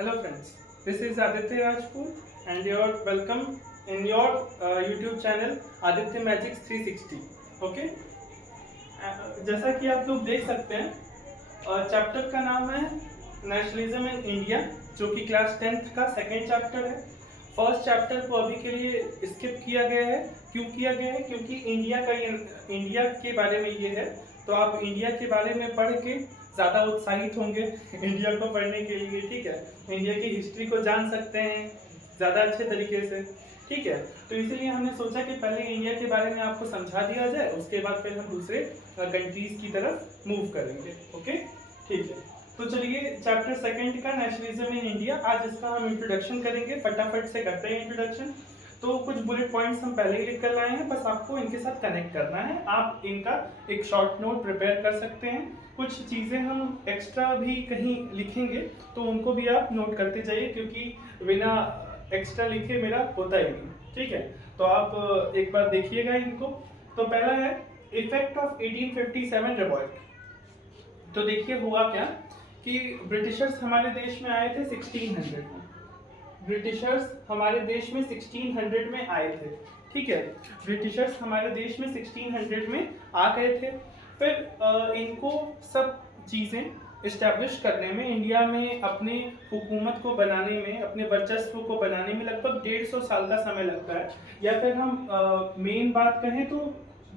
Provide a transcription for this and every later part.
Hello friends, this is Aditya Rajput and you're welcome in your YouTube channel Aditya Magics 360. Okay जैसा कि आप लोग देख सकते हैं चैप्टर का नाम है नेशनलिज्म इन इंडिया, जो कि क्लास 10th का सेकेंड चैप्टर है। फर्स्ट चैप्टर को अभी के लिए स्किप किया गया है। क्यों किया गया है? क्योंकि इंडिया के बारे में ये है, तो आप इंडिया के बारे में पढ़ के ज़्यादा उत्साहित होंगे इंडिया को पढ़ने के लिए। ठीक है, इंडिया की हिस्ट्री को जान सकते हैं ज़्यादा अच्छे तरीके से। ठीक है, तो इसीलिए हमने सोचा कि पहले इंडिया के बारे में आपको समझा दिया जाए, उसके बाद फिर हम दूसरे कंट्रीज की तरफ मूव करेंगे। ओके, ठीक है, तो चलिए चैप्टर सेकंड का नेशनलिज्म इन इंडिया, आज इसका हम इंट्रोडक्शन करेंगे। फटाफट से करते हैं इंट्रोडक्शन। तो कुछ बुलेट पॉइंट्स हम पहले ही लिख कर लाए हैं, बस आपको इनके साथ कनेक्ट करना है। आप इनका एक शॉर्ट नोट प्रिपेयर कर सकते हैं। कुछ चीज़ें हम एक्स्ट्रा भी कहीं लिखेंगे तो उनको भी आप नोट करते जाइए, क्योंकि बिना एक्स्ट्रा लिखे मेरा होता ही नहीं। ठीक है, तो आप एक बार देखिएगा इनको। तो पहला है इफेक्ट ऑफ 1857 रिवॉल्ट। तो देखिए हुआ क्या कि ब्रिटिशर्स हमारे देश में आए थे 1600 में। ब्रिटिशर्स हमारे देश में 1600 में आए थे। ठीक है, ब्रिटिशर्स हमारे देश में 1600 में आ गए थे। फिर इनको सब चीज़ें इस्टेब्लिश करने में, इंडिया में अपने हुकूमत को बनाने में, अपने वर्चस्व को बनाने में लगभग 150 साल का समय लगता है। या फिर हम मेन बात कहें तो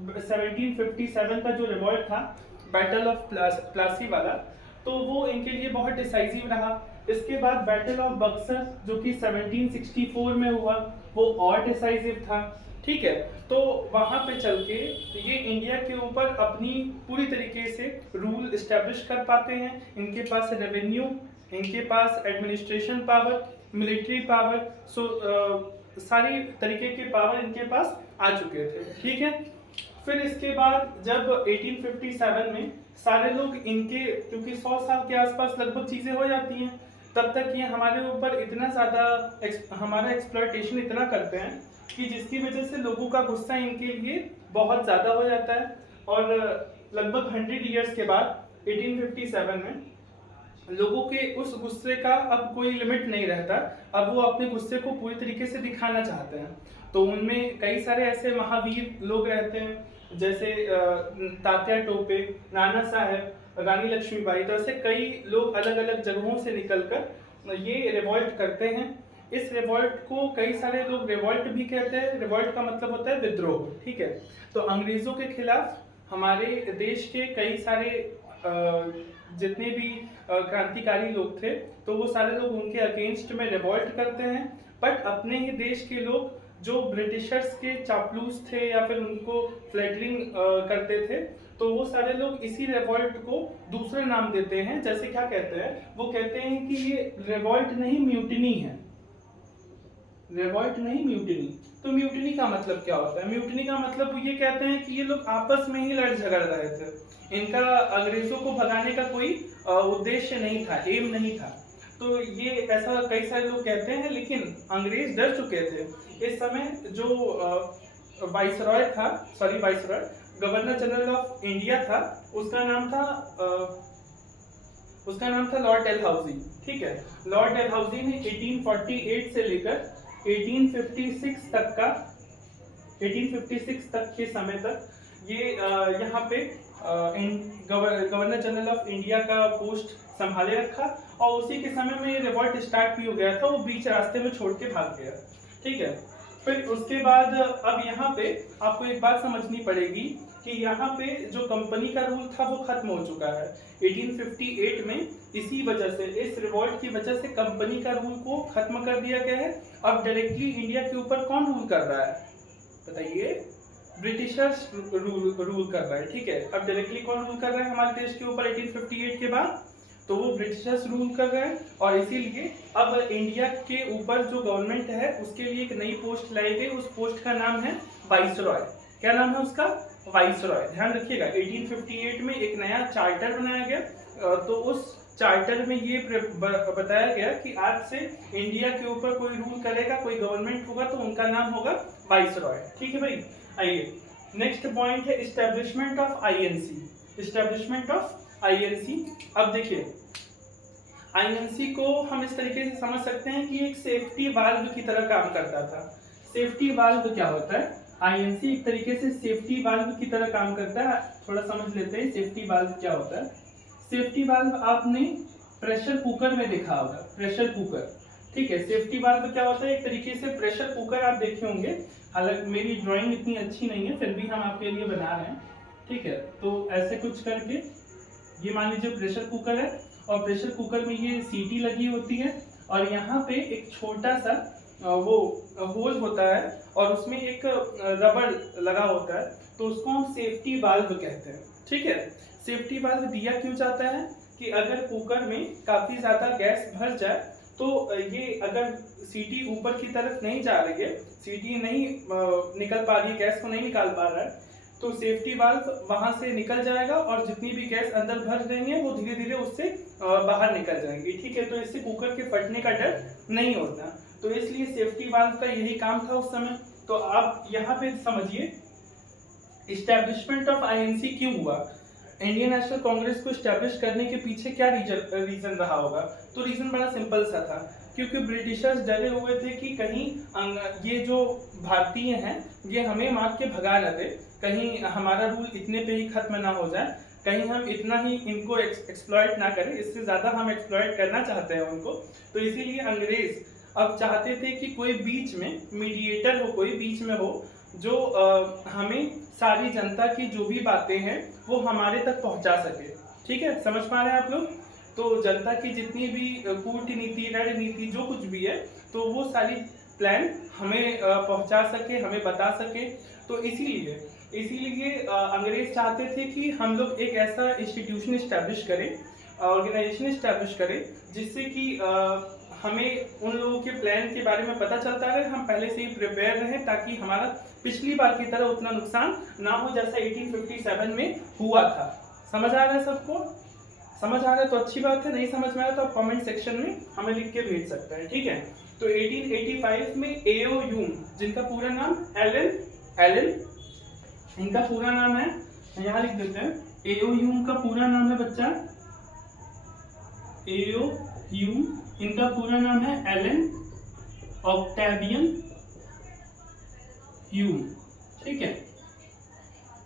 1757 का जो रिवॉल्ट था, बैटल ऑफ प्लासी वाला, तो वो इनके लिए बहुत डिसाइसिव रहा। इसके बाद बैटल ऑफ बक्सर जो कि 1764 में हुआ, वो और डिसाइसिव था। ठीक है, तो वहाँ पे चल के ये इंडिया के ऊपर अपनी पूरी तरीके से रूल इस्टेब्लिश कर पाते हैं। इनके पास रेवेन्यू, इनके पास एडमिनिस्ट्रेशन पावर, मिलिट्री पावर, सारी तरीके के पावर इनके पास आ चुके थे। ठीक है, फिर इसके बाद जब 1857 में सारे लोग इनके, क्योंकि 100 साल के आसपास लगभग चीज़ें हो जाती हैं, तब तक ये हमारे ऊपर इतना ज़्यादा हमारा एक्सप्लॉयटेशन इतना करते हैं कि जिसकी वजह से लोगों का गुस्सा इनके लिए बहुत ज़्यादा हो जाता है। और लगभग 100 ईयर्स के बाद 1857 में लोगों के उस गुस्से का अब कोई लिमिट नहीं रहता। अब वो अपने गुस्से को पूरी तरीके से दिखाना चाहते हैं। तो उनमें कई सारे ऐसे महावीर लोग रहते हैं, जैसे तात्या टोपे, नाना साहेब, रानी लक्ष्मीबाई। तो ऐसे कई लोग अलग अलग जगहों से निकलकर ये रिवॉल्ट करते हैं। इस रिवॉल्ट को कई सारे लोग रिवॉल्ट भी कहते हैं। रिवॉल्ट का मतलब होता है विद्रोह। ठीक है, तो अंग्रेजों के खिलाफ हमारे देश के कई सारे जितने भी क्रांतिकारी लोग थे, तो वो सारे लोग उनके अगेंस्ट में रिवॉल्ट करते हैं। बट अपने ही देश के लोग जो ब्रिटिशर्स के चापलूस थे या फिर उनको फ्लैटरिंग करते थे, तो वो सारे लोग इसी रिवॉल्ट को दूसरा नाम देते हैं। जैसे क्या कहते हैं, वो कहते हैं कि ये रिवॉल्ट नहीं म्यूटिनी है। रिवॉल्ट नहीं म्यूटिनी। तो म्यूटिनी का मतलब क्या होता है? म्यूटिनी का मतलब वो ये कहते हैं कि ये लोग आपस में ही लड़ झगड़ रहे थे। इनका अंग्रेजों को भगाने का कोई उद्देश्य नहीं था, एम नहीं था। तो ये ऐसा कई सारे लोग कहते हैं, लेकिन अंग्रेज डर चुके थे। इस समय जो वाइसरॉय था, गवर्नर जनरल ऑफ इंडिया था, उसका नाम था लॉर्ड डलहौजी। ठीक है, लॉर्ड डलहौजी ने 1848 से लेकर 1856 तक के समय तक ये यहाँ पे गवर्नर जनरल ऑफ इंडिया का पोस्ट संभाले रखा। और उसी के समय में ये रिवॉल्ट स्टार्ट भी हो गया था, वो बीच रास्ते में छोड़ के भाग गया। ठीक है, फिर उसके बाद अब यहाँ पे आपको एक बात समझनी पड़ेगी कि यहाँ पे जो कंपनी का रूल था वो खत्म हो चुका है 1858 में। इसी वजह से, इस रिवॉल्ट की वजह से कंपनी का रूल को खत्म कर दिया गया है। अब डायरेक्टली इंडिया के ऊपर कौन रूल कर रहा है बताइए? ब्रिटिशर्स रूल कर रहा है। ठीक है, अब डायरेक्टली कौन रूल कर रहा है हमारे देश के ऊपर 1858 के बाद? तो वो ब्रिटिशर्स रूल कर रहे हैं। और इसीलिए अब इंडिया के ऊपर जो गवर्नमेंट है उसके लिए एक नई पोस्ट लाई गई। उस पोस्ट का नाम है वाइसरॉय। क्या नाम है उसका? वाइसरॉय। ध्यान रखिएगा, 1858 में एक नया चार्टर बनाया गया। तो उस चार्टर में ये बताया गया कि आज से इंडिया के ऊपर कोई रूल करेगा, कोई गवर्नमेंट होगा, तो उनका नाम होगा वाइसरॉय। ठीक है भाई, आइए नेक्स्ट पॉइंट है establishment of INC. Establishment of INC. अब देखिए, आईएनसी को हम इस तरीके से समझ सकते हैं कि एक सेफ्टी वाल्व की तरह काम करता था। सेफ्टी वाल्व क्या होता है? आईएनसी एक तरीके से सेफ्टी वाल्व की तरह काम करता है। थोड़ा समझ लेते हैं सेफ्टी वाल्व क्या होता है। सेफ्टी वाल्व आपने प्रेशर कुकर में देखा होगा, प्रेशर कुकर, ठीक है। सेफ्टी वाल्व क्या होता है? एक तरीके से प्रेशर कुकर आप देखे होंगे। हालांकि मेरी ड्राइंग इतनी अच्छी नहीं है, फिर भी हम आपके लिए बना रहे हैं, ठीक है। तो ऐसे कुछ करके ये मान लीजिए प्रेशर कुकर है, और प्रेशर कुकर में ये सीटी लगी होती है, और यहाँ पे एक छोटा सा वो होल होता है, और उसमें एक रबर लगा होता है, तो उसको हम सेफ्टी वाल्व कहते हैं, ठीक है। सेफ्टी वाल्व दिया क्यों जाता है कि अगर कुकर में काफी ज्यादा गैस भर जाए, तो ये अगर सीटी ऊपर की तरफ नहीं जा रही है, सीटी नहीं निकल पा रही है, गैस को नहीं निकाल पा रहा है, तो सेफ्टी वाल्व वहां से निकल जाएगा, और जितनी भी गैस अंदर भर रही है वो धीरे धीरे उससे बाहर निकल जाएंगी, ठीक है। तो इससे कुकर के फटने का डर नहीं होता, तो इसलिए सेफ्टी वाल्व का यही काम था उस समय। तो आप यहाँ पे समझिए इस्टेब्लिशमेंट ऑफ आईएनसी क्यों हुआ, इंडियन नेशनल कांग्रेस को स्टैब्लिश करने के पीछे क्या रीजन रहा होगा। तो रीजन बड़ा सिंपल सा था, क्योंकि ब्रिटिशर्स डरे हुए थे कि कहीं ये जो भारतीय हैं ये हमें मार के भगा न दे, कहीं हमारा रूल इतने पे ही खत्म ना हो जाए, कहीं हम इतना ही इनको एक्सप्लॉइट ना करें, इससे ज़्यादा हम एक्सप्लॉइट करना चाहते हैं उनको। तो इसीलिए अंग्रेज अब चाहते थे कि कोई बीच में मीडिएटर हो, कोई बीच में हो जो हमें सारी जनता की जो भी बातें हैं वो हमारे तक पहुंचा सके, ठीक है। समझ पा रहे हैं आप लोग? तो जनता की जितनी भी कूटनीति, रणनीति, जो कुछ भी है, तो वो सारी प्लान हमें पहुंचा सके, हमें बता सके। तो इसीलिए अंग्रेज चाहते थे कि हम लोग एक ऐसा इंस्टीट्यूशन इस्टेब्लिश करें, ऑर्गेनाइजेशन इस्टेब्लिश करें, जिससे कि हमें उन लोगों के प्लान के बारे में पता चलता रहे, हम पहले से ही प्रिपेयर रहें, ताकि हमारा पिछली बार की तरह उतना नुकसान ना हो जैसा 1857 में हुआ था। समझ आ रहा है सबको? समझ आ रहा है तो अच्छी बात है, नहीं समझ में आया तो आप कमेंट सेक्शन में हमें लिख के भेज सकते हैं, ठीक है। तो 1885 में एओ ह्यूम, जिनका पूरा नाम एलन इनका पूरा नाम है, यहाँ लिख देते हैं। एओ ह्यूम का पूरा नाम है बच्चा, एओ ह्यूम, इनका पूरा नाम है एलन ऑक्टेवियन ह्यूम, ठीक है।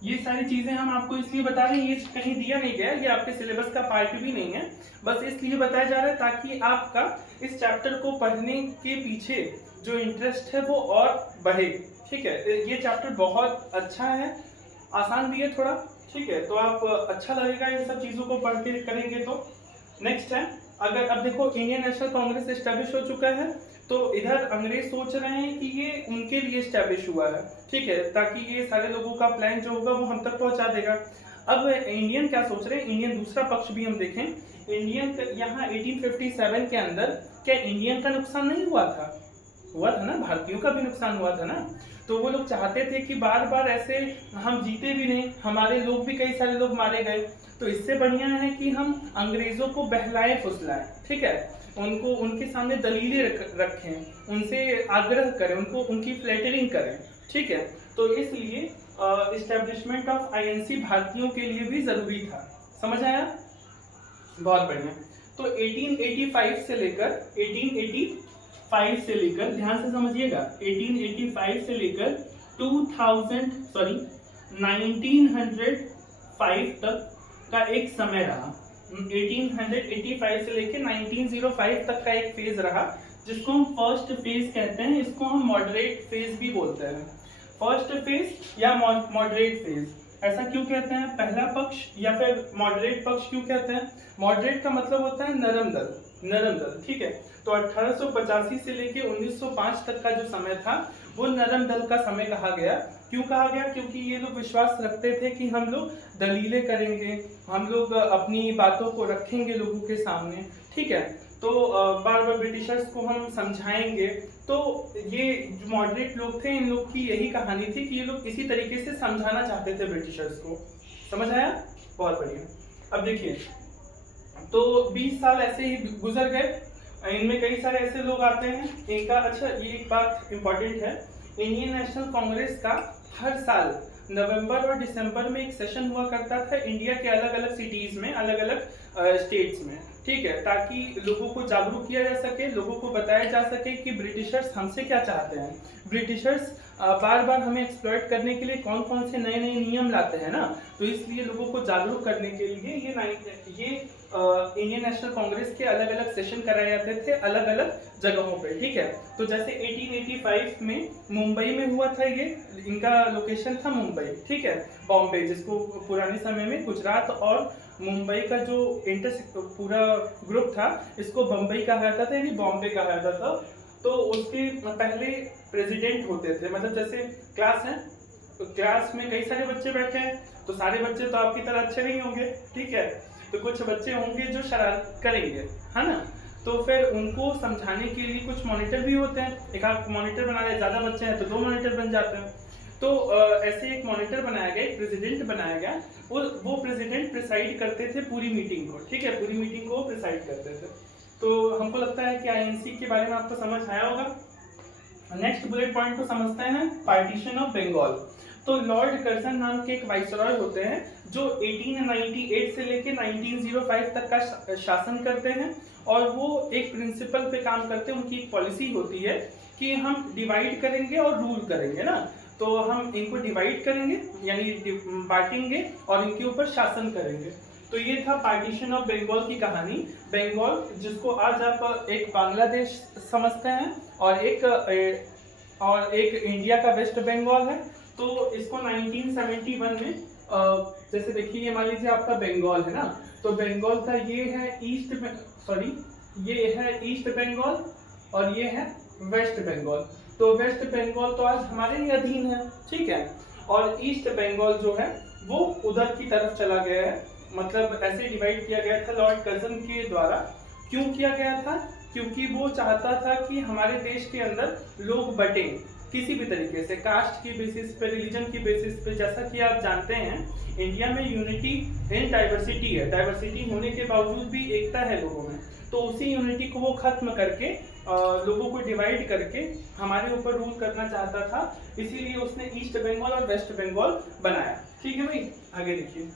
ये सारी चीजें हम आपको इसलिए बता रहे हैं, ये कहीं दिया नहीं गया, ये आपके सिलेबस का पार्ट भी नहीं है, बस इसलिए बताया जा रहा है ताकि आपका इस चैप्टर को पढ़ने के पीछे जो इंटरेस्ट है वो और बढ़े, ठीक है। ये चैप्टर बहुत अच्छा है, आसान भी है थोड़ा, ठीक है। तो आप अच्छा लगेगा इन सब चीजों को पढ़ के करेंगे तो। नेक्स्ट है, अगर अब देखो इंडियन नेशनल कांग्रेस एस्टैब्लिश हो चुका है, तो इधर अंग्रेज सोच रहे हैं कि ये उनके लिए एस्टैब्लिश हुआ है, ठीक है, ताकि ये सारे लोगों का प्लान जो होगा वो हम तक पहुंचा देगा। अब इंडियन क्या सोच रहे हैं, इंडियन दूसरा पक्ष भी हम देखें। इंडियन यहाँ 1857 के अंदर क्या इंडियन का नुकसान नहीं हुआ था? हुआ था ना, भारतीयों का भी नुकसान हुआ था ना। तो वो लोग चाहते थे कि बार बार ऐसे हम जीते भी नहीं, हमारे लोग भी, कई सारे लोग मारे गए, तो इससे बढ़िया है कि हम अंग्रेजों को बहलाएं फुसलाएं, ठीक है, उनको उनके सामने दलीलें रखें, उनसे आग्रह करें, उनको उनकी फ्लैटरिंग करें, ठीक है। तो इसलिए इस्टेब्लिशमेंट ऑफ आईएनसी भारतीयों के लिए भी जरूरी था। समझ आया? बहुत बढ़िया। तो 1885 से लेकर ध्यान से समझिएगा, 1885 से लेकर 1905 तक का एक समय रहा। 1885 से लेकर 1905 तक का एक फेज रहा, जिसको हम फर्स्ट फेज कहते हैं, इसको हम मॉडरेट फेज भी बोलते हैं। फर्स्ट फेज या मॉडरेट फेज, ऐसा क्यों कहते हैं? पहला पक्ष या फिर मॉडरेट पक्ष क्यों कहते हैं? मॉडरेट का मतलब होता है नरम दल, ठीक है। तो 1885 से लेके 1905 तक का जो समय था वो नरम दल का समय कहा गया। क्यों कहा गया? क्योंकि ये लोग विश्वास रखते थे कि हम लोग दलीलें करेंगे, हम लोग अपनी बातों को रखेंगे लोगों के सामने, ठीक है। तो बार बार ब्रिटिशर्स को हम समझाएंगे। तो ये जो मॉडरेट लोग थे, इन लोग की यही कहानी थी कि ये लोग इसी तरीके से समझाना चाहते थे ब्रिटिशर्स को। समझ आया? बहुत बढ़िया। अब देखिए, तो 20 साल ऐसे ही गुजर गए, इनमें कई सारे ऐसे लोग आते हैं इनका। अच्छा, ये एक बात इंपॉर्टेंट है, इंडियन नेशनल कांग्रेस का हर साल नवंबर और दिसंबर में एक सेशन हुआ करता था इंडिया के अलग अलग सिटीज में, अलग अलग स्टेट्स में, ठीक है, ताकि लोगों को जागरूक किया जा सके, लोगों को बताया जा सके कि ब्रिटिशर्स हमसे क्या चाहते हैं। ब्रिटिशर्स बार बार हमें एक्सप्लॉइट करने के लिए कौन कौन से नए नए नियम लाते हैं ना, तो इसलिए लोगों को जागरूक करने के लिए ये इंडियन नेशनल कांग्रेस के अलग अलग सेशन कराए जाते थे अलग अलग जगहों पे। ठीक है, तो जैसे 1885 में मुंबई में हुआ था, ये इनका लोकेशन था मुंबई। ठीक है, बॉम्बे जिसको पुराने समय में गुजरात और मुंबई का जो पूरा ग्रुप था इसको बम्बई कहा जाता था, यानी बॉम्बे कहा जाता था। तो उसके पहले प्रेसिडेंट होते थे, मतलब जैसे क्लास है तो क्लास में कई सारे बच्चे बैठे हैं, तो सारे बच्चे तो आपकी तरह अच्छे नहीं होंगे। ठीक है, तो कुछ बच्चे होंगे जो शरारत करेंगे, है ना, तो फिर उनको समझाने के लिए कुछ मॉनिटर भी होते हैं। एक आध मॉनिटर बना रहे, ज़्यादा बच्चे हैं तो 2 मॉनिटर बन जाते हैं। तो ऐसे एक मॉनिटर बनाया गया, एक प्रेसिडेंट बनाया गया। वो प्रेसिडेंट प्रिसाइड करते थे पूरी मीटिंग को। ठीक है, पूरी मीटिंग को प्रिसाइड करते थे। तो हमको लगता है कि आईएनसी के बारे में आपको समझ आया होगा। नेक्स्ट बुलेट पॉइंट को समझते हैं, पार्टीशन ऑफ बंगाल। तो लॉर्ड कर्जन नाम के एक वाइसरॉय होते हैं जो 1898 से लेके 1905 तक का शासन करते हैं, और वो एक प्रिंसिपल पे काम करते हैं। उनकी एक पॉलिसी होती है कि हम डिवाइड करेंगे और रूल करेंगे ना, तो हम इनको डिवाइड करेंगे यानी बांटेंगे और इनके ऊपर शासन करेंगे। तो ये था पार्टीशन ऑफ बंगाल की कहानी। बंगाल जिसको आज आप एक बांग्लादेश समझते हैं और एक इंडिया का वेस्ट बंगाल है। तो इसको 1971 में जैसे देखिए, ये मान लीजिए आपका बंगाल है ना, तो बंगाल का ये है ईस्ट बंगाल और ये है वेस्ट बंगाल। तो वेस्ट बंगाल तो आज हमारे ही अधीन है। ठीक है, और ईस्ट बंगाल जो है वो उधर की तरफ चला गया है, मतलब ऐसे डिवाइड किया गया था लॉर्ड कर्जन के द्वारा। क्यों किया गया था? क्योंकि वो चाहता था कि हमारे देश के अंदर लोग बटे किसी भी तरीके से, कास्ट की बेसिस पे, रिलीजन की बेसिस पे। जैसा कि आप जानते हैं इंडिया में यूनिटी इन डाइवर्सिटी है, डाइवर्सिटी होने के बावजूद भी एकता है लोगों में। तो उसी यूनिटी को वो खत्म करके लोगों को डिवाइड करके हमारे ऊपर रूल करना चाहता था, इसीलिए उसने ईस्ट बंगाल और वेस्ट बंगाल बनाया। ठीक है भाई, आगे देखिए।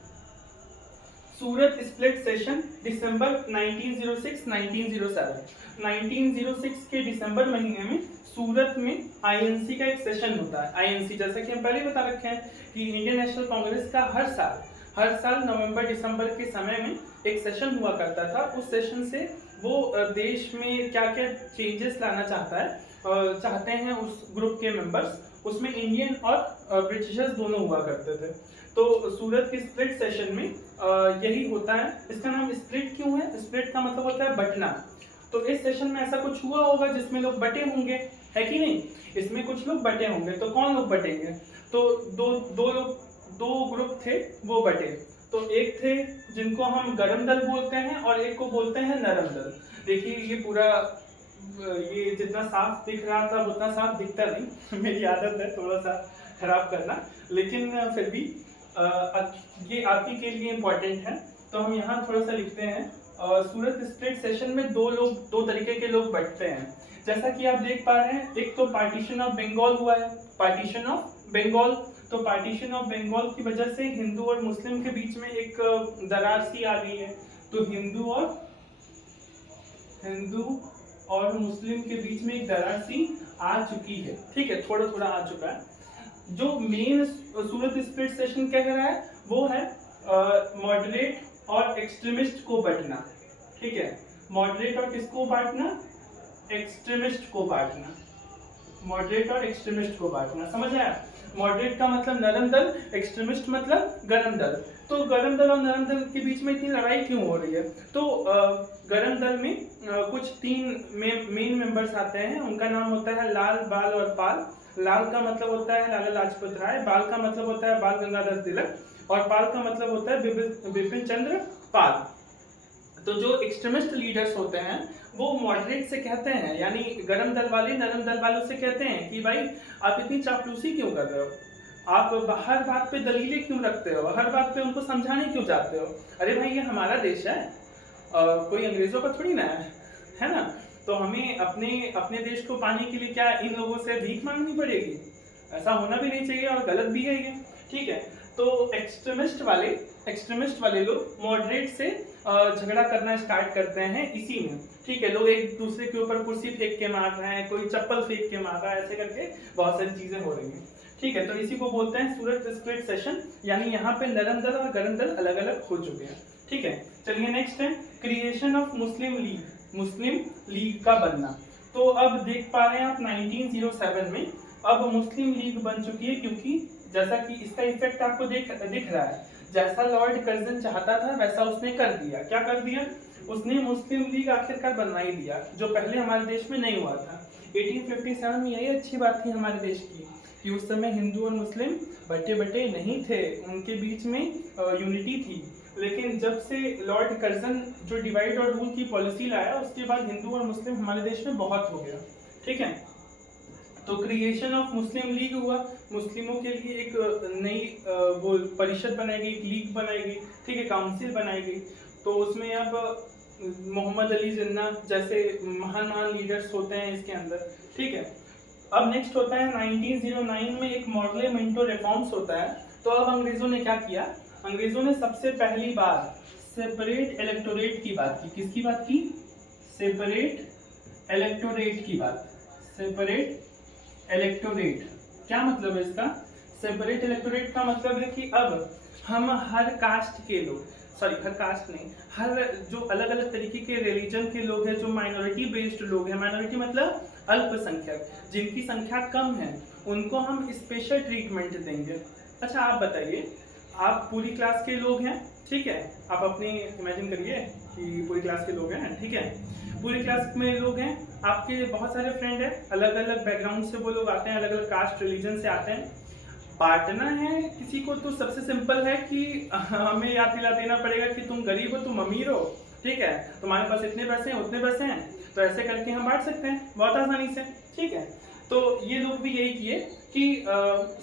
सूरत स्प्लिट सेशन दिसंबर 1906-1907। 1906 के दिसंबर महीने में सूरत में आईएनसी का एक सेशन होता है। आईएनसी जैसा कि हम पहले बता रखे हैं कि इंडियन नेशनल कांग्रेस का हर साल नवंबर दिसंबर के समय में एक सेशन हुआ करता था। उस सेशन से वो देश में क्या क्या चेंजेस लाना चाहते हैं उस ग्रुप के मेंबर्स, उसमें इंडियन और ब्रिटिशर्स दोनों हुआ करते थे। तो सूरत के स्प्लिट सेशन में यही होता है। इसका नाम स्प्लिट क्यों है? स्प्लिट का मतलब होता है बटना। तो इस सेशन में ऐसा कुछ हुआ होगा जिसमें लोग बटे होंगे, है कि नहीं? इसमें कुछ लोग बटे होंगे, तो कौन लोग बटेंगे? तो दो ग्रुप थे, वो बटे। तो एक थे जिनको हम गरम दल बोलते हैं और एक को बोलते हैं नरम दल। देखिए ये पूरा ये जितना साफ दिख रहा था उतना साफ दिखता नहीं मेरी आदत है थोड़ा सा खराब करना, लेकिन फिर भी ये आप ही के लिए इम्पोर्टेंट है, तो हम यहाँ थोड़ा सा लिखते हैं। सूरत स्प्लिट सेशन में दो तरीके के लोग बैठते हैं, जैसा कि आप देख पा रहे हैं। एक तो पार्टीशन ऑफ बंगाल हुआ है, पार्टीशन ऑफ बंगाल। तो पार्टीशन ऑफ बंगाल की वजह से हिंदू और मुस्लिम के बीच में एक दरार सी आ गई है। तो हिंदू और मुस्लिम के बीच में एक दरार सी आ चुकी है। ठीक है, थोड़ा थोड़ा आ चुका है। जो मेन सूरत स्प्लिट सेशन कह रहा है वो है मॉडरेट और एक्सट्रीमिस्ट को बांटना। ठीक है, मॉडरेट और किसको बांटना? एक्सट्रीमिस्ट को बांटना। मॉडरेट और एक्सट्रीमिस्ट को बांटना, समझ आया? मॉडरेट का मतलब नरम दल, एक्सट्रीमिस्ट मतलब गरम दल। तो गरम दल और नरम दल के बीच में इतनी लड़ाई क्यों हो रही है? तो गरम दल में कुछ 3 मेन मेंबर्स आते हैं। उनका नाम होता है लाल, बाल और पाल। लाल का मतलब होता है लाला लाजपत राय, बाल का मतलब होता है बाल गंगाधर तिलक, और पाल का मतलब होता है बिपिन चंद्र पाल। तो जो एक्सट्रीमिस्ट लीडर्स होते हैं वो मॉडरेट से कहते हैं, यानी गरम दल वाले नरम दल वालों से कहते हैं कि भाई आप इतनी चापलूसी क्यों कर रहे हो? आप हर बात पे दलीलें क्यों रखते हो? हर बात पे उनको समझाने क्यों चाहते हो? अरे भाई ये हमारा देश है, कोई अंग्रेजों का थोड़ी ना है ना? तो हमें अपने देश को पाने के लिए क्या इन लोगों से भीख मांगनी पड़ेगी? ऐसा होना भी नहीं चाहिए और गलत भी है ये। ठीक है, तो एक्सट्रीमिस्ट वाले लोग मॉडरेट से झगड़ा करना स्टार्ट करते हैं इसी में। ठीक है, लोग एक दूसरे के ऊपर कुर्सी फेंक के मार रहे हैं, कोई चप्पल फेंक के मार रहा है, ऐसे करके बहुत सारी चीजें हो रही हैं। ठीक है, तो इसी को बोलते हैं सूरत स्प्लिट सेशन, यानी यहाँ पे नरम दल और गरम दल अलग अलग हो चुके हैं। ठीक है, चलिए नेक्स्ट है creation of Muslim league, Muslim league का बनना। तो अब देख पा रहे हैं आप 1907 में अब मुस्लिम लीग बन चुकी है, क्योंकि जैसा कि इसका इफेक्ट आपको दिख रहा है, जैसा लॉर्ड कर्जन चाहता था वैसा उसने कर दिया। क्या कर दिया उसने? मुस्लिम लीग आखिरकार बनवा ही दिया, जो पहले हमारे देश में नहीं हुआ था। 1857 में यही अच्छी बात थी हमारे देश की कि उस समय हिंदू और मुस्लिम बटे बटे नहीं थे, उनके बीच में यूनिटी थी। लेकिन जब से लॉर्ड कर्जन जो डिवाइड और रूल की पॉलिसी लाया, उसके बाद हिंदू और मुस्लिम हमारे देश में बहुत हो गया। ठीक है, तो क्रिएशन ऑफ मुस्लिम लीग हुआ, मुस्लिमों के लिए एक नई वो परिषद बनाई गई, एक लीग बनाई गई। ठीक है, काउंसिल बनाई गई। तो उसमें अब मोहम्मद अली जिन्ना जैसे महान महान लीडर्स होते हैं इसके अंदर। ठीक है, अब नेक्स्ट होता है 1909 में एक मॉडलेमेंटो रिफॉर्म्स होता है। तो अब अंग्रेजों ने क्या किया? अंग्रेजों ने सबसे पहली बार सेपरेट इलेक्टोरेट की बात की। किसकी बात की? सेपरेट इलेक्टोरेट की बात। सेपरेट इलेक्टोरेट क्या मतलब है इसका? सेपरेट इलेक्टोरेट का मतलब है कि अब हम हर कास्ट के लोग, सॉरी हर कास्ट नहीं, हर जो अलग अलग तरीके के रिलीजन के लोग हैं, जो माइनॉरिटी बेस्ड लोग हैं, माइनॉरिटी मतलब अल्पसंख्यक, जिनकी संख्या कम है, उनको हम स्पेशल ट्रीटमेंट देंगे। अच्छा आप बताइए, आप पूरी क्लास के लोग हैं, ठीक है, आप अपनी इमेजिन करिए कि पूरी क्लास के लोग हैं। ठीक है, पूरी क्लास में लोग हैं, आपके बहुत सारे फ्रेंड हैं, अलग अलग बैकग्राउंड से वो लोग आते हैं, अलग अलग कास्ट रिलीजन से आते हैं। बांटना है किसी को तो सबसे सिंपल है कि हमें याद दिला देना पड़ेगा कि तुम गरीब हो, तुम अमीर हो, ठीक है, तुम्हारे पास इतने पैसे हैं, उतने पैसे हैं, तो ऐसे करके हम बांट सकते हैं बहुत आसानी से। ठीक है, तो ये लोग भी यही किए कि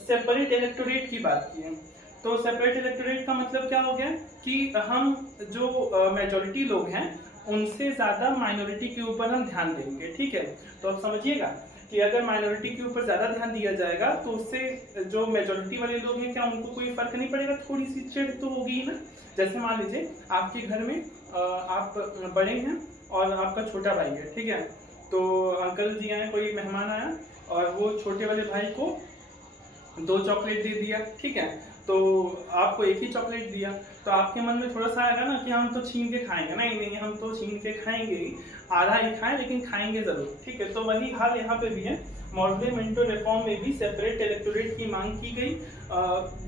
सेपरेट इलेक्टोरेट की बात की है। तो सेपरेट इलेक्टोरेट का मतलब क्या हो गया कि हम जो मेजॉरिटी लोग हैं उनसे ज़्यादा माइनॉरिटी के ऊपर हम ध्यान देंगे। ठीक है, तो अब समझिएगा कि अगर माइनॉरिटी के ऊपर ज़्यादा ध्यान दिया जाएगा तो उससे जो मेजॉरिटी वाले लोग हैं, क्या उनको कोई फर्क नहीं पड़ेगा? थोड़ी सी चिढ़ तो होगी ही ना। जैसे मान लीजिए आपके घर में आप बड़े हैं और आपका छोटा भाई है, ठीक है, तो अंकल जी आए, कोई मेहमान आया और वो छोटे वाले भाई को 2 चॉकलेट दे दिया। ठीक है, तो आपको एक ही चॉकलेट दिया, तो आपके मन में थोड़ा सा आएगा ना कि हम तो छीन के खाएंगे। नहीं नहीं, हम तो छीन के खाएंगे ही, आधा ही खाएं लेकिन खाएंगे जरूर। ठीक है, तो वही हाल यहाँ पे भी है। मॉडलेमेंटो रिफॉर्म में भी सेपरेट इलेक्टोरेट की मांग की गई,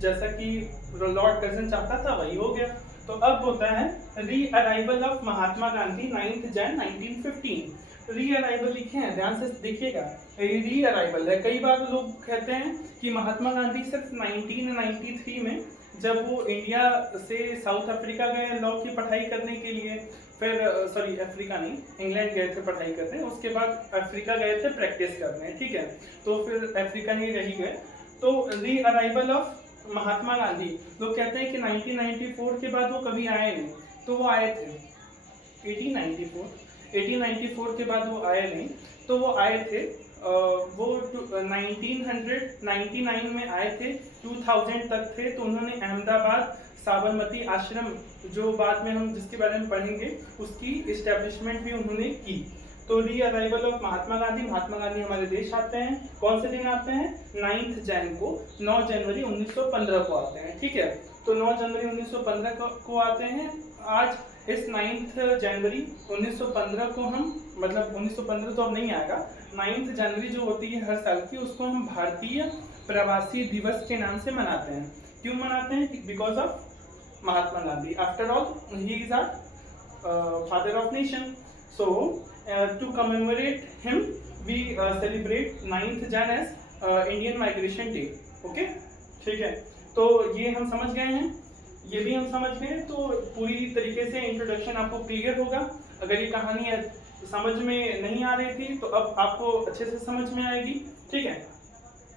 जैसा कि लॉर्ड कर्जन चाहता था वही हो गया। तो अब होता है री अराइवल ऑफ महात्मा गांधी 9 जनवरी 1915। री अराइवल लिखे हैं, ध्यान से देखिएगा, री अराइवल है। कई बार लोग कहते हैं कि महात्मा गांधी सिर्फ 1993 में जब वो इंडिया से साउथ अफ्रीका गए लॉ की पढ़ाई करने के लिए, फिर सॉरी अफ्रीका नहीं, इंग्लैंड गए थे पढ़ाई करने, उसके बाद अफ्रीका गए थे प्रैक्टिस करने। ठीक है, तो फिर अफ्रीका ही रह गए। तो री अराइवल ऑफ महात्मा गांधी, लोग कहते हैं कि 1994 के बाद वो कभी आए नहीं, तो वो आए थे 1894 के बाद वो आए नहीं, तो वो आए थे वो 1999 में आए थे, 2000 तक थे। तो उन्होंने अहमदाबाद साबरमती आश्रम, जो बाद में हम जिसके बारे में पढ़ेंगे, उसकी इस्टेब्लिशमेंट भी उन्होंने की। तो री अराइवल ऑफ महात्मा गांधी, महात्मा गांधी हमारे देश आते हैं, कौन से दिन आते हैं? 9 जनवरी 1915 को आते हैं। ठीक है, तो 9 जनवरी 1915 को आते हैं। आज इस 9 जनवरी 1915 को हम, मतलब 1915 तो अब नहीं आएगा, 9 जनवरी जो होती है हर साल की, उसको हम भारतीय प्रवासी दिवस के नाम से मनाते हैं। क्यों मनाते हैं? Because of Mahatma Gandhi. After all he is our father of nation, so to commemorate him we celebrate 9 Jan as Indian migration day. Okay, ठीक है, तो ये हम समझ गए हैं, ये भी हम समझ गए। तो पूरी तरीके से इंट्रोडक्शन आपको क्लियर होगा। अगर ये कहानी समझ में नहीं आ रही थी तो अब आपको अच्छे से समझ में आएगी। ठीक है,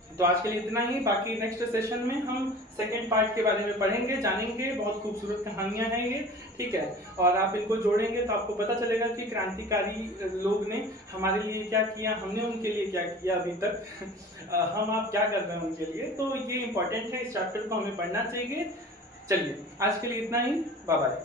तो आज के लिए इतना ही। बाकी नेक्स्ट सेशन में हम सेकेंड पार्ट के बारे में पढ़ेंगे, जानेंगे। बहुत खूबसूरत कहानियां हैं ये, ठीक है, और आप इनको जोड़ेंगे तो आपको पता चलेगा कि क्रांतिकारी लोग ने हमारे लिए क्या किया, हमने उनके लिए क्या किया अभी तक हम आप क्या कर रहे हैं उनके लिए। तो ये इंपॉर्टेंट है, इस चैप्टर को हमें पढ़ना चाहिए। चलिए आज के लिए इतना ही, बाय बाय।